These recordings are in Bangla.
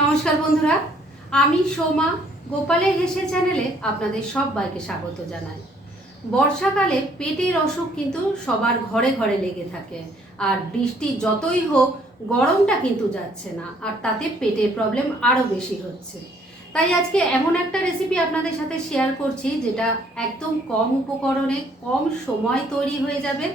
নমস্কার বন্ধুরা, আমি সোমা গোপালের হেসে চ্যানেলে আপনাদের সবাইকে স্বাগত জানাই। বর্ষাকালে পেটের অসুখ কিন্তু সবার ঘরে ঘরে লেগে থাকে, আর বৃষ্টি যতই হোক গরমটা কিন্তু যাচ্ছে না, আর তাতে পেটের প্রবলেম আরও বেশি হচ্ছে। তাই আজকে এমন একটা রেসিপি আপনাদের সাথে শেয়ার করছি যেটা একদম কম উপকরণে কম সময় তৈরি হয়ে যাবে,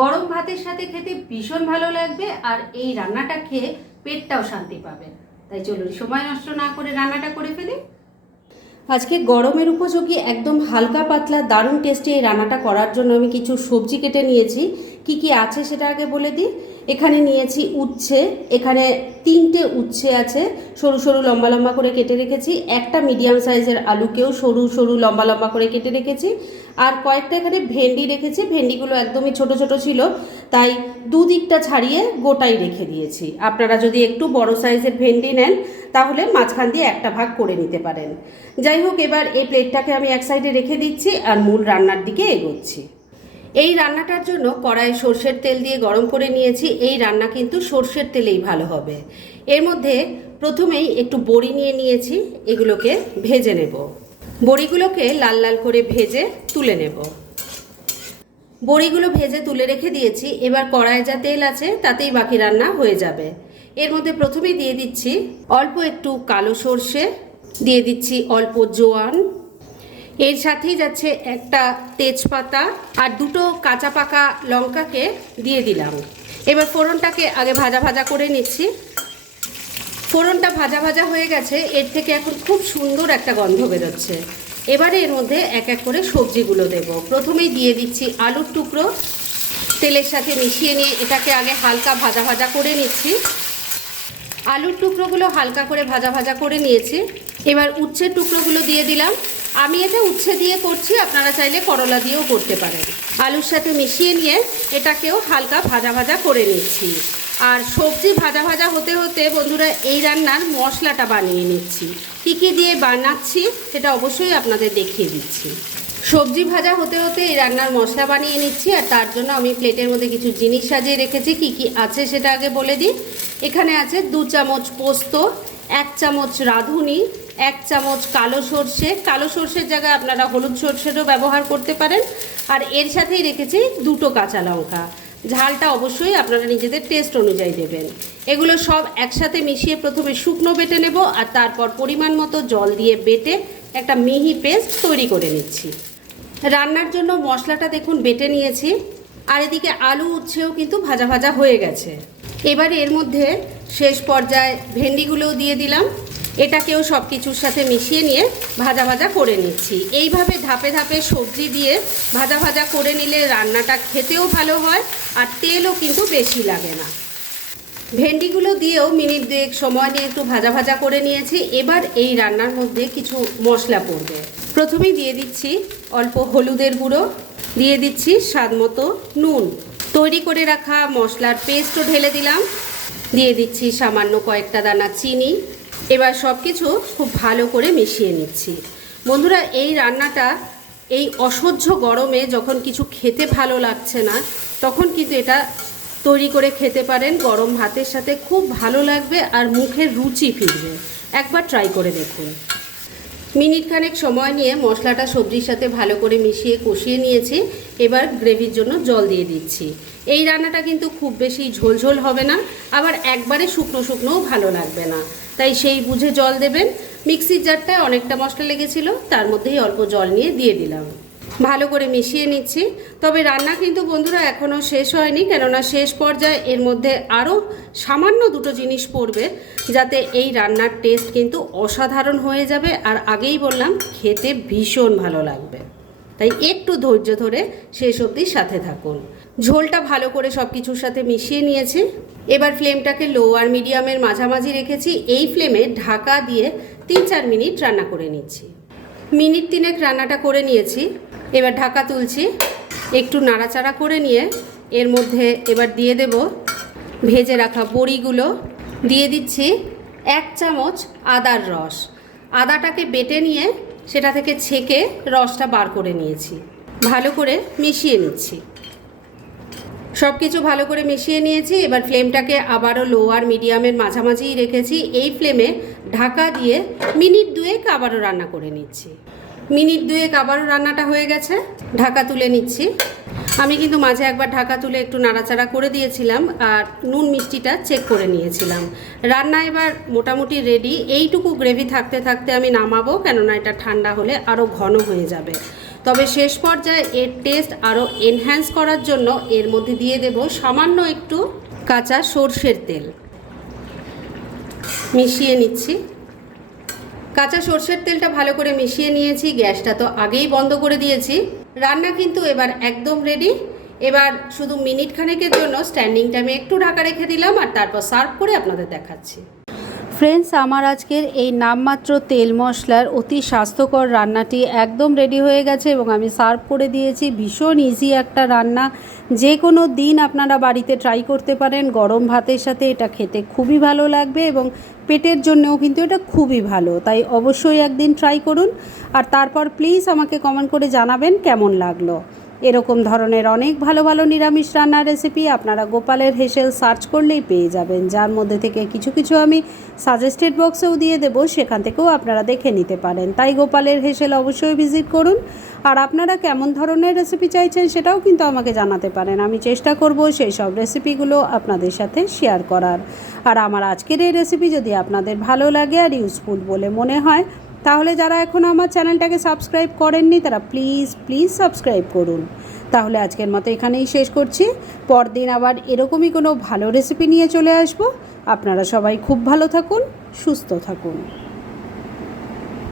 গরম ভাতের সাথে খেতে ভীষণ ভালো লাগবে, আর এই রান্নাটা খেয়ে পেটটাও শান্তি পাবে। তাই চলুন সময় নষ্ট না করে রান্নাটা করে ফেলি। আজকে গরমের উপযোগী একদম হালকা পাতলা দারুণ টেস্টি এই রান্নাটা করার জন্য আমি কিছু সবজি কেটে নিয়েছি। কি কি আছে সেটা আগে বলে দিই। এখানে নিয়েছি উচ্ছে, এখানে 3টে উচ্ছে আছে, সরু সরু লম্বা লম্বা করে কেটে রেখেছি। একটা মিডিয়াম সাইজের আলুকেও সরু সরু লম্বা লম্বা করে কেটে রেখেছি। আর কয়েকটা এখানে ভেন্ডি রেখেছি, ভেন্ডিগুলো একদমই ছোট ছোট ছিল, তাই দুদিকটা ছাড়িয়ে গোটাই রেখে দিয়েছি। আপনারা যদি একটু বড় সাইজের ভেন্ডি নেন তাহলে মাঝখান দিয়ে একটা ভাগ করে নিতে পারেন। যাই হোক, এবার এই প্লেটটাকে আমি এক সাইডে রেখে দিচ্ছি আর মূল রান্নার দিকে এগোচ্ছি। এই রান্নাটার জন্য কড়াইয়ে সর্ষের তেল দিয়ে গরম করে নিয়েছি। এই রান্না কিন্তু সর্ষের তেলেই ভালো হবে। এর মধ্যে প্রথমেই একটু বড়ি নিয়ে নিয়েছি, এগুলোকে ভেজে নেব। বড়িগুলোকে লাল লাল করে ভেজে তুলে নেব। বড়িগুলো ভেজে তুলে রেখে দিয়েছি। এবার কড়াইয়ে যা তেল আছে তাতেই বাকি রান্না হয়ে যাবে। এর মধ্যে প্রথমেই দিয়ে দিচ্ছি অল্প একটু কালো সর্ষে, দিয়ে দিচ্ছি অল্প জোয়ান, এর সাথেই যাচ্ছে একটা তেজপাতা আর 2টো কাঁচা পাকা লঙ্কাকে দিয়ে দিলাম। এবার ফোড়নটাকে আগে ভাজা ভাজা করে নিচ্ছি। ফোড়নটা ভাজা ভাজা হয়ে গেছে, এর থেকে এখন খুব সুন্দর একটা গন্ধ বেরোচ্ছে। এবারে এর মধ্যে এক এক করে সবজিগুলো দেব। প্রথমেই দিয়ে দিচ্ছি আলুর টুকরো, তেলের সাথে মিশিয়ে নিয়ে এটাকে আগে হালকা ভাজা ভাজা করে নিচ্ছি। আলুর টুকরোগুলো হালকা করে ভাজা ভাজা করে নিয়েছি। এবার উচ্ছের টুকরোগুলো দিয়ে দিলাম। আমি এটা উচ্ছে দিয়ে করছি, আপনারা চাইলে করলা দিয়েও করতে পারেন। আলুর সাথে মিশিয়ে নিয়ে এটাকেও হালকা ভাজা ভাজা করে নিচ্ছি। আর সবজি ভাজা ভাজা হতে হতে বন্ধুরা এই রান্নার মশলাটা বানিয়ে নিচ্ছি। কী কী দিয়ে বানাচ্ছি সেটা অবশ্যই আপনাদের দেখিয়ে দিচ্ছি। সবজি ভাজা হতে হতে এই রান্নার মশলা বানিয়ে নিচ্ছি, আর তার জন্য আমি প্লেটের মধ্যে কিছু জিনিস সাজিয়ে রেখেছি। কি কি আছে সেটা আগে বলে দিই। এখানে আছে 2 চামচ পোস্ত, 1 চামচ রাঁধুনি, 1 চামচ কালো সর্ষে, কালো সর্ষের জায়গায় আপনারা হলুদ সর্ষেরও ব্যবহার করতে পারেন। আর এর সাথেই রেখেছি 2টো কাঁচা লঙ্কা। ঝালটা অবশ্যই আপনারা নিজেদের টেস্ট অনুযায়ী দেবেন। এগুলো সব একসাথে মিশিয়ে প্রথমে শুকনো বেটে নেব, আর তারপর পরিমাণ মতো জল দিয়ে বেটে একটা মিহি পেস্ট তৈরি করে নিচ্ছি। রান্নার জন্য মশলাটা দেখুন বেটে নিয়েছি, আর এদিকে আলু উচ্ছেও কিন্তু ভাজা ভাজা হয়ে গেছে। এবার এর মধ্যে শেষ পর্যায়ে ভেন্ডিগুলোও দিয়ে দিলাম। এটাকেও সব কিছুর সাথে মিশিয়ে নিয়ে ভাজা ভাজা করে নিচ্ছি। এইভাবে ধাপে ধাপে সবজি দিয়ে ভাজা ভাজা করে নিলে রান্নাটা খেতেও ভালো হয়, আর তেলও কিন্তু বেশি লাগে না। ভেন্ডিগুলো দিয়েও মিনিট 2 সময় নিয়ে একটু ভাজা ভাজা করে নিয়েছি। এবার এই রান্নার মধ্যে কিছু মশলা পড়বে। প্রথমেই দিয়ে দিচ্ছি অল্প হলুদের গুঁড়ো, দিয়ে দিচ্ছি স্বাদ মতো নুন, তৈরি করে রাখা মশলার পেস্টও ঢেলে দিলাম, দিয়ে দিচ্ছি সামান্য কয়েকটা দানা চিনি। এবার সব কিছু খুব ভালো করে মিশিয়ে নিচ্ছি। বন্ধুরা এই রান্নাটা এই অসহ্য গরমে যখন কিছু খেতে ভালো লাগছে না তখন কিন্তু এটা তৈরি করে খেতে পারেন। গরম ভাতের সাথে খুব ভালো লাগবে আর মুখের রুচি ফিরবে। একবার ট্রাই করে দেখুন। মিনিট খানেক সময় নিয়ে মশলাটা সবজির সাথে ভালো করে মিশিয়ে কষিয়ে নিয়েছি। এবার গ্রেভির জন্য জল দিয়ে দিচ্ছি। এই রান্নাটা কিন্তু খুব বেশি ঝোলঝোল হবে না, আবার একবারে শুকনো শুকনোও ভালো লাগবে না, তাই সেই বুঝে জল দেবেন। মিক্সির জারটায় অনেকটা মশলা লেগেছিল, তার মধ্যেই অল্প জল নিয়ে দিয়ে দিলাম। ভালো করে মিশিয়ে নিচ্ছি। তবে রান্না কিন্তু বন্ধুরা এখনও শেষ হয়নি, কেননা শেষ পর্যায়ে এর মধ্যে আরও সামান্য 2টো জিনিস পড়বে, যাতে এই রান্নার টেস্ট কিন্তু অসাধারণ হয়ে যাবে, আর আগেই বললাম খেতে ভীষণ ভালো লাগবে। তাই একটু ধৈর্য ধরে শেষ অবধি সাথে থাকুন। ঝোলটা ভালো করে সব কিছুর সাথে মিশিয়ে নিয়েছি। এবার ফ্লেমটাকে লো আর মিডিয়ামের মাঝামাঝি রেখেছি। এই ফ্লেমে ঢাকা দিয়ে 3-4 মিনিট রান্না করে নিচ্ছি। মিনিট 3 রান্নাটা করে নিয়েছি। এবার ঢাকা তুলছি। একটু নাড়াচাড়া করে নিয়ে এর মধ্যে এবার দিয়ে দেব ভেজে রাখা বড়িগুলো, দিয়ে দিচ্ছি 1 চামচ আদার রস। আদাটাকে বেটে নিয়ে সেটা থেকে ছেঁকে রসটা বার করে নিয়েছি। ভালো করে মিশিয়ে নিচ্ছি। সব কিছু ভালো করে মিশিয়ে নিয়েছি। এবার ফ্লেমটাকে আবারও লো আর মিডিয়ামের মাঝামাঝিই রেখেছি। এই ফ্লেমে ঢাকা দিয়ে মিনিট 2 আবারও রান্না করে নিচ্ছি। মিনিট 2 আবারও রান্নাটা হয়ে গেছে, ঢাকা তুলে নিচ্ছি। আমি কিন্তু মাঝে একবার ঢাকা তুলে একটু নাড়াচাড়া করে দিয়েছিলাম আর নুন মিষ্টিটা চেক করে নিয়েছিলাম। রান্না এবার মোটামুটি রেডি। এইটুকু গ্রেভি থাকতে থাকতে আমি নামাবো, কেননা এটা ঠান্ডা হলে আরও ঘন হয়ে যাবে। তবে শেষ পর্যায়ে এর টেস্ট আরও এনহ্যান্স করার জন্য এর মধ্যে দিয়ে দেব সামান্য একটু কাঁচা সর্ষের তেল। মিশিয়ে নিচ্ছি। কাঁচা সর্ষের তেলটা ভালো করে মিশিয়ে নিয়েছি। গ্যাসটা তো আগেই বন্ধ করে দিয়েছি। রান্না কিন্তু এবার একদম রেডি। এবার শুধু মিনিট খানেকের জন্য স্ট্যান্ডিং টাইমে একটু ঢাকা রেখে দিলাম আর তারপর সার্ভ করে আপনাদের দেখাচ্ছি। ফ্রেন্ডস, আমার আজকের এই নামমাত্র তেল মশলার অতি স্বাস্থ্যকর রান্নাটি একদম রেডি হয়ে গেছে এবং আমি সার্ভ করে দিয়েছি। ভীষণ ইজি একটা রান্না, যে কোনো দিন আপনারা বাড়িতে ট্রাই করতে পারেন। গরম ভাতের সাথে এটা খেতে খুবই ভালো লাগবে এবং পেটের জন্যও কিন্তু এটা খুবই ভালো, তাই অবশ্যই একদিন ট্রাই করুন। আর তারপর প্লিজ আমাকে কমেন্ট করে জানাবেন কেমন লাগলো। এরকম ধরনের অনেক ভালো ভালো নিরামিষ রান্নার রেসিপি আপনারা গোপালের হেসেল সার্চ করলেই পেয়ে যাবেন, যার মধ্যে থেকে কিছু কিছু আমি সাজেস্টেড বক্সেও দিয়ে দেবো, সেখান থেকেও আপনারা দেখে নিতে পারেন। তাই গোপালের হেসেল অবশ্যই ভিজিট করুন। আর আপনারা কেমন ধরনের রেসিপি চাইছেন সেটাও কিন্তু আমাকে জানাতে পারেন। আমি চেষ্টা করব সেই সব রেসিপিগুলো আপনাদের সাথে শেয়ার করার। আর আমার আজকের এই রেসিপি যদি আপনাদের ভালো লাগে আর ইউজফুল বলে মনে হয়, তাহলে যারা এখনও আমার চ্যানেলটাকে সাবস্ক্রাইব করেননি তারা প্লিজ সাবস্ক্রাইব করুন। তাহলে আজকের মতো এখানেই শেষ করছি। পরদিন আবার এরকমই কোনো ভালো রেসিপি নিয়ে চলে আসব। আপনারা সবাই খুব ভালো থাকুন, সুস্থ থাকুন।